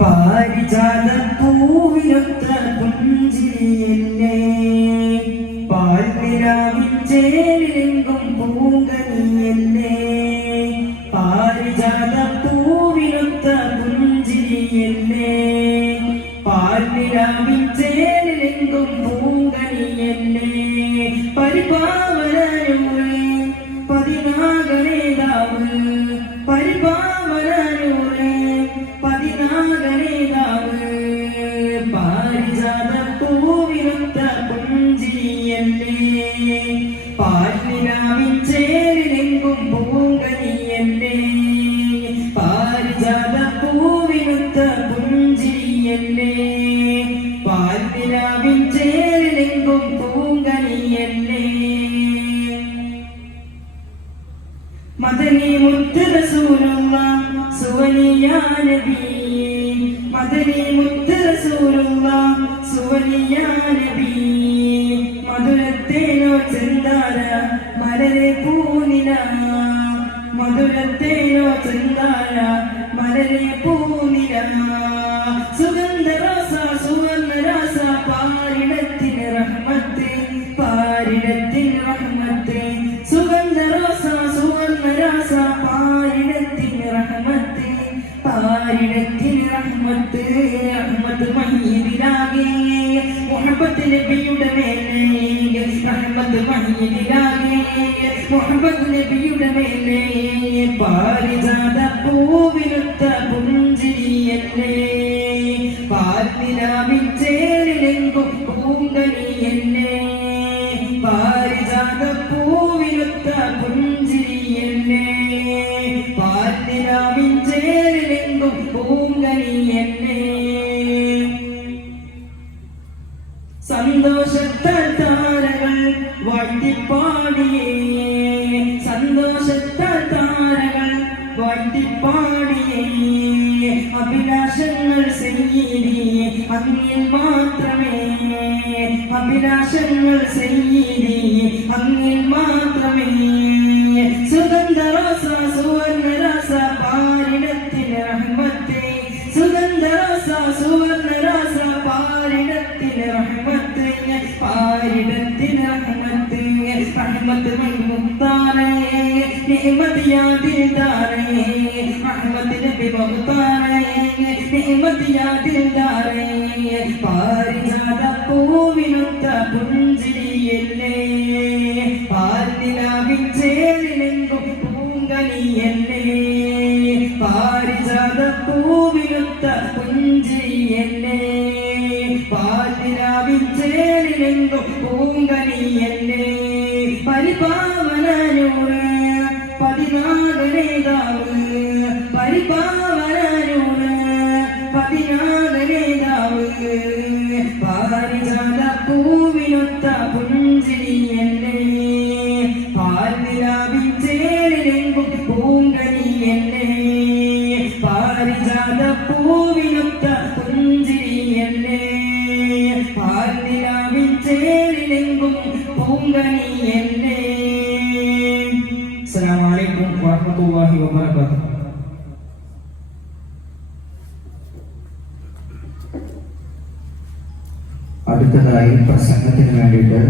പാരിജാത പൂവിനൊത്ത പുഞ്ചിരിയെന്നെ പാൽനിലാവിൻ ചേരിലെങ്കും പൂങ്കനിയെന്നെ പാരിജാത പൂവിനൊത്ത പുഞ്ചിരിയെന്നെ പാൽനിലാവിൻ ചേരിലെങ്കും പൂങ്കനിയെന്നെ പരിപാവനയൂറേ പതിനാഗനേതാവ് പരിപാവനയൂറേ പതിനാഗനേതാവ് പാരിജാത പൂവിനൊത്ത പുഞ്ചിരിയെന്നെ പാൽനിലാവിൻ ചേരിലെങ്കും പൂങ്കനിയെന്നെ പാരിജാത പൂവിനൊത്ത പുഞ്ചിരിയെന്നെ പാൽനിലാവിൻ ചേരിലെങ്കും പൂങ്കനിയെന്നെ മദനി മുത്ത് റസൂലുള്ളാഹ് സുവനിയാ നബി മദനി മുത്ത് റസൂലുള്ളാഹ് സുവനിയാ നബി മധുരത്തേനോ ചെന്താര മലരെ പൂനില മധുരത്തേനോ ചെന്താര മലരെ പൂനില സുഗന്ധരാസ സുവർണരാസ പാരിടത്തിന് റഹ്മത്ത് പാരിടത്തിന് റഹ്മത്ത് സുഗന്ധരാസ സുവർണരാസ പാരിടത്തിന് റഹ്മത്ത് പാരിടത്തിന് റഹ്മത്ത് റഹ്മത്ത് മഹീദിലാകെ മുഹബ്ബത്ത് നബിയുടെ മേലെ റഹ്മത്ത് മഹീദിലാകെ മുഹബ്ബത്ത് നബിയുടെ മേലെ പാരിജാത പൂവിനൊത്ത പുഞ്ചിരിയെന്നെ പാൽനിലാവിൻ ചേരിലെങ്കും പൂങ്കനിയെന്നെ പാരിജാത പൂവിനൊത്ത പുഞ്ചിരിയെന്നെ പാൽനിലാവിൻ ചേരിലെങ്കും പൂങ്കനിയെന്നെ സന്തോഷത്താൽ താരകൾ വാഴ്ത്തിപ്പാടിയേ സന്തോഷത്താൽ താരകൾ വാഴ്ത്തിപ്പാടിയേ അഭിലാഷങ്ങൾ ചെയ്യേ അങ്ങിൽ മാത്രമേ അഭിലാഷങ്ങൾ ചെയ്യേ അങ്ങിൽ മാത്രമേ സുഗന്ധരാസ സുവർണരാസ പാരിടത്തിന് റഹ്മത്തെ സുഗന്ധരാസ സുവർണരാസ പാരിടത്തിന് റഹ്മത്ത് പാരിടത്തിന് റഹ്മത്ത് റഹ്മത്ത് മുക്താരേ നിഅമത് യാ ദിൽദാരേ റഹ്മത്ത് നബി മുക്താരേ നിഅമത് യാ ദിൽദാരേ പാരിജാത പൂവിനൊത്ത പുഞ്ചിരിയെന്നെ പാൽനിലാവിൻ ചേരിലെങ്കും പൂങ്കനിയെന്നെ പാരിജാത പൂവിനൊത്ത പുഞ്ചിരിയെന്നെ പാൽനിലാവിൻ ചേരിലെങ്കും പൂങ്കനിയെന്നെ പരിപാവനയൂറേ പതിനാഗനേതാവ് പരിപാവനയൂറേ പതിനാഗനേതാവ് പാരിജാത പൂവിനൊത്ത പുഞ്ചിരിയെന്നെ പാൽനിലാവിൻ ചേരിലെങ്കും പൂങ്കനിയെന്നെ പാരിജാത പൂവിനൊത്ത പുഞ്ചിരിയെന്നെ പാൽനിലാവിൻ ചേരിലെങ്കും പൂങ്കനിയെന്നെ. അസ്സലാമു അലൈക്കും വറഹ്മത്തുള്ളാഹി വബറകാതുഹു. അടുത്തതായി പ്രസംഗത്തിന് വേണ്ടിയിട്ട്